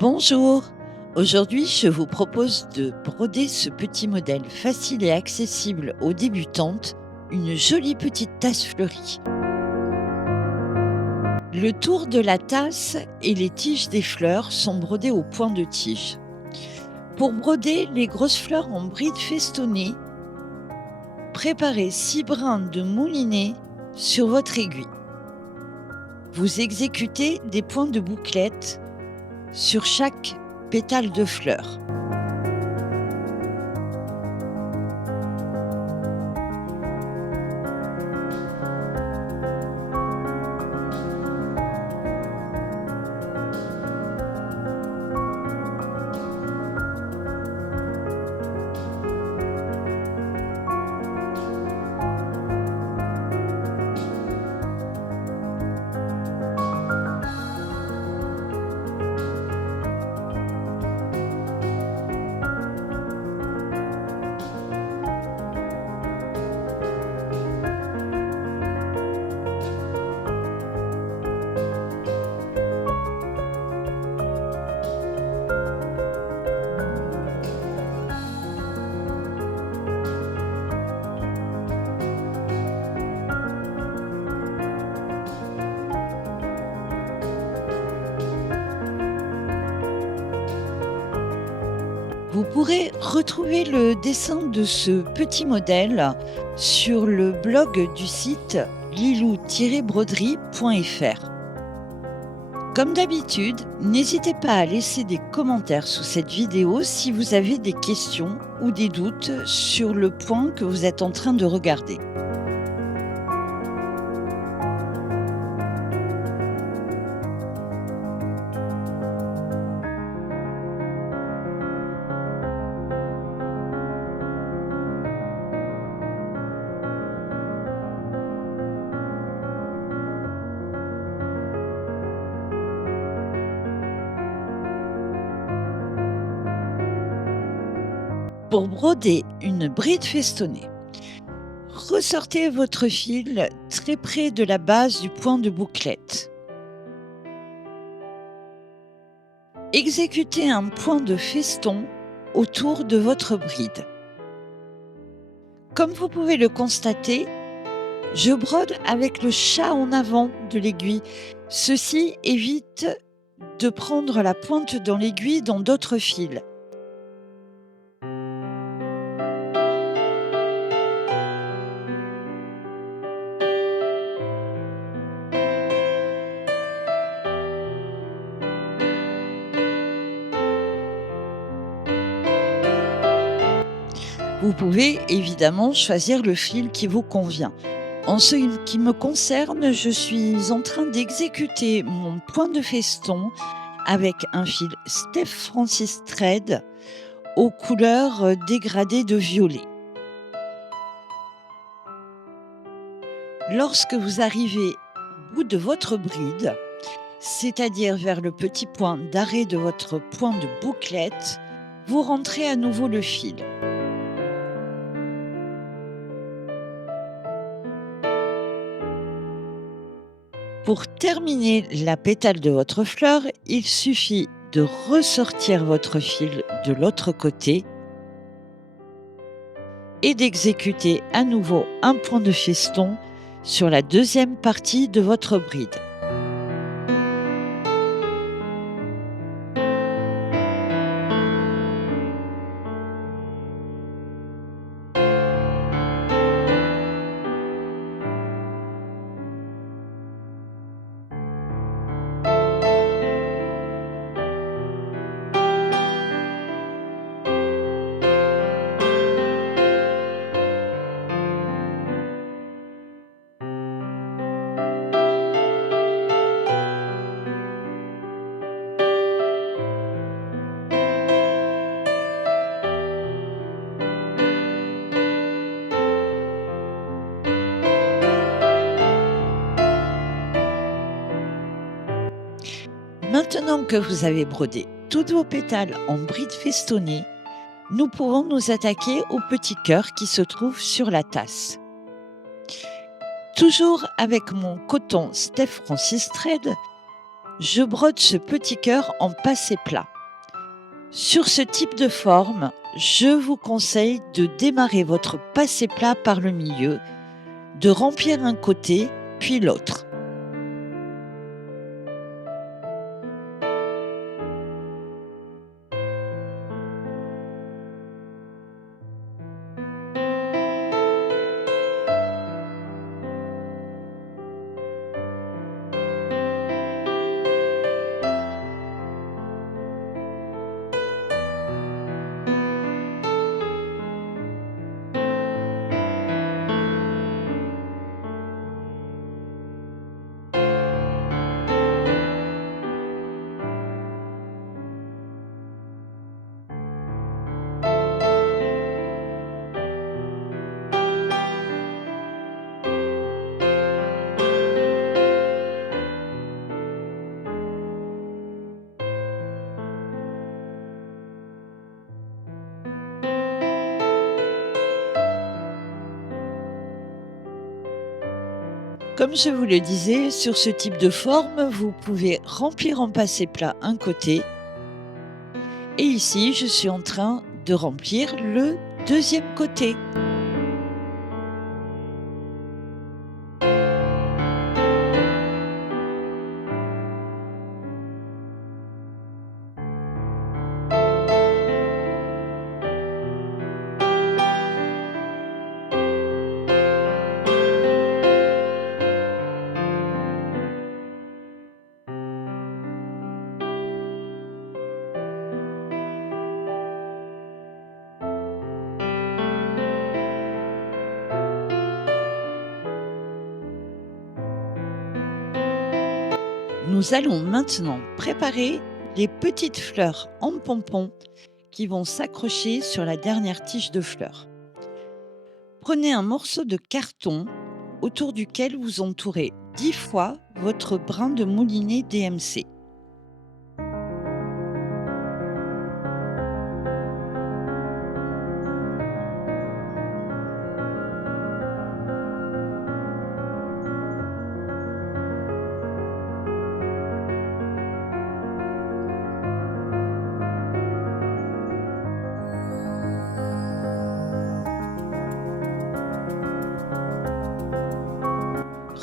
Bonjour, aujourd'hui je vous propose de broder ce petit modèle facile et accessible aux débutantes, une jolie petite tasse fleurie. Le tour de la tasse et les tiges des fleurs sont brodés au point de tige. Pour broder les grosses fleurs en brides festonnées, préparez 6 brins de moulinet sur votre aiguille. Vous exécutez des points de bouclette sur chaque pétale de fleur. Vous pourrez retrouver le dessin de ce petit modèle sur le blog du site lilou-broderie.fr. Comme d'habitude, n'hésitez pas à laisser des commentaires sous cette vidéo si vous avez des questions ou des doutes sur le point que vous êtes en train de regarder. Pour broder une bride festonnée, ressortez votre fil très près de la base du point de bouclette. Exécutez un point de feston autour de votre bride. Comme vous pouvez le constater, je brode avec le chat en avant de l'aiguille. Ceci évite de prendre la pointe dans l'aiguille dans d'autres fils. Vous pouvez évidemment choisir le fil qui vous convient. En ce qui me concerne, je suis en train d'exécuter mon point de feston avec un fil Steph Francis Thread aux couleurs dégradées de violet. Lorsque vous arrivez au bout de votre bride, c'est-à-dire vers le petit point d'arrêt de votre point de bouclette, vous rentrez à nouveau le fil. Pour terminer la pétale de votre fleur, il suffit de ressortir votre fil de l'autre côté et d'exécuter à nouveau un point de feston sur la deuxième partie de votre bride. Maintenant que vous avez brodé toutes vos pétales en brides festonnées, nous pourrons nous attaquer au petit cœur qui se trouve sur la tasse. Toujours avec mon coton Steph Francis Thread, je brode ce petit cœur en passé plat. Sur ce type de forme, je vous conseille de démarrer votre passé plat par le milieu, de remplir un côté puis l'autre. Comme je vous le disais, sur ce type de forme, vous pouvez remplir en passé plat un côté. Et ici, je suis en train de remplir le deuxième côté. Nous allons maintenant préparer les petites fleurs en pompon qui vont s'accrocher sur la dernière tige de fleurs. Prenez un morceau de carton autour duquel vous entourez 10 fois votre brin de moulinet DMC.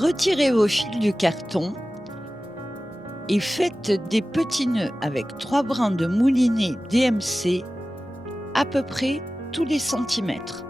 Retirez vos fils du carton et faites des petits nœuds avec 3 brins de moulinet DMC à peu près tous les centimètres.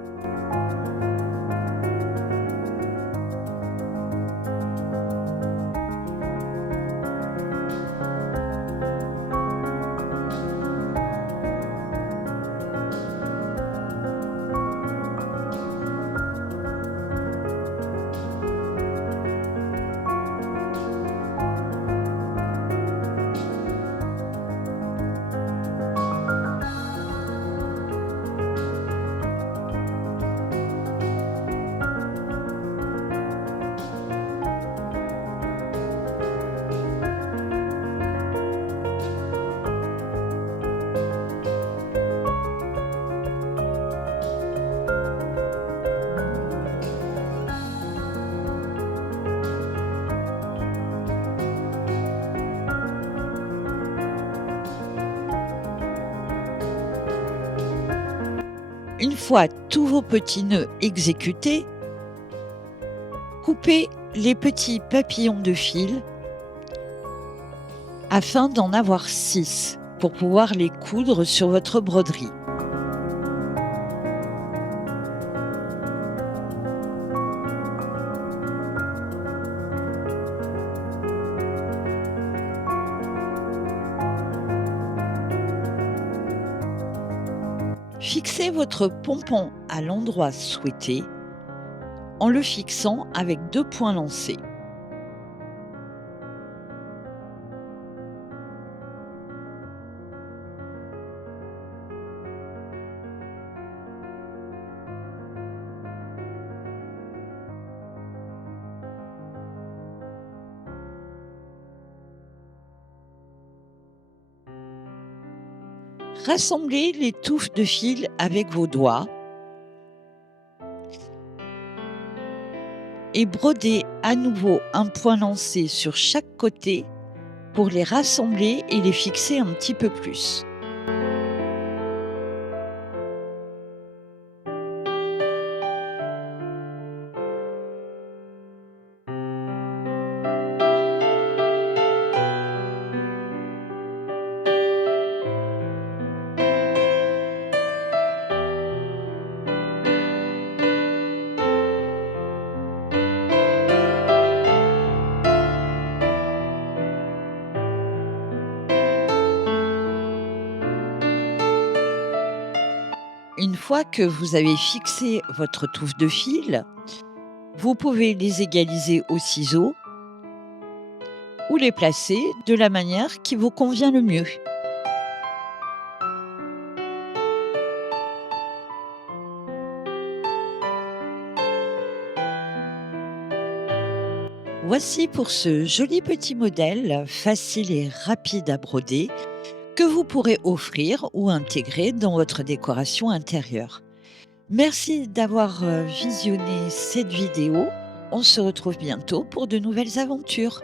Une fois tous vos petits nœuds exécutés, coupez les petits papillons de fil afin d'en avoir 6 pour pouvoir les coudre sur votre broderie. Fixez votre pompon à l'endroit souhaité en le fixant avec 2 points lancés. Rassemblez les touffes de fil avec vos doigts et brodez à nouveau un point lancé sur chaque côté pour les rassembler et les fixer un petit peu plus. Une fois que vous avez fixé votre touffe de fil, vous pouvez les égaliser au ciseau ou les placer de la manière qui vous convient le mieux. Voici pour ce joli petit modèle facile et rapide à broder que vous pourrez offrir ou intégrer dans votre décoration intérieure. Merci d'avoir visionné cette vidéo. On se retrouve bientôt pour de nouvelles aventures.